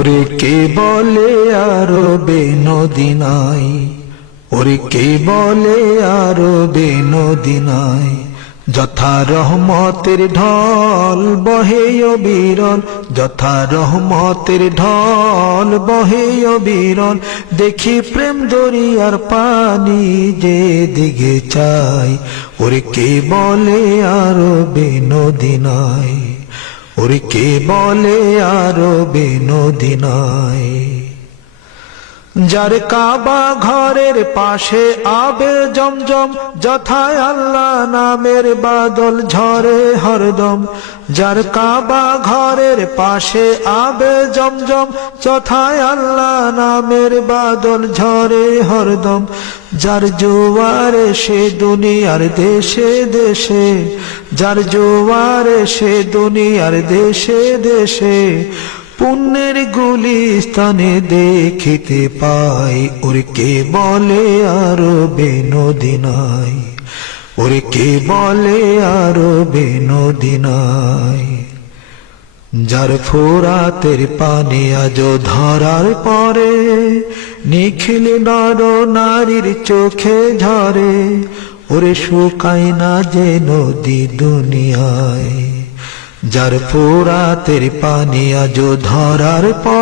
ওরে কে বলে আরবে নদী নাই, ওরে কে বলে আরবে নদী নাই। যথা রহমতের ঢল বহে অবিরল, যথা রহমতের ঢল বহে অবিরল। দেখি প্রেম দরিয়ার পানি যে দিকে চাই, ওরে কে বলে আরবে নদী নাই, ওরে কে বলে আরবে নদী নাই। যার কাবা ঘরের পাশে আবে জমজম, যথায় আল্লাহ নামের বাদল ঝরে হরদম। যার কাবা ঘরের পাশে আবে জমজম, যথায় আল্লাহ নামের বাদল ঝরে হরদম। যার জোয়ারে সে দুনিয়ার দেশে দেশে, যার জোয়ারে সে দুনিয়ার দেশে দেশে, পুণ্যের গুলিস্তানে দেখিতে পাই। ওরে কে বলে আরবে নদী নাই, ওরে কে বলে আরবে নদী নাই। যার ফোরাতের পানি আজ ধরার পরে, নিখিল নর নারীর চোখে ঝরে। ওরে শুকায় না যে নদী দুনিয়ায়, যার ফোরাতের পানি আজ ধরার পর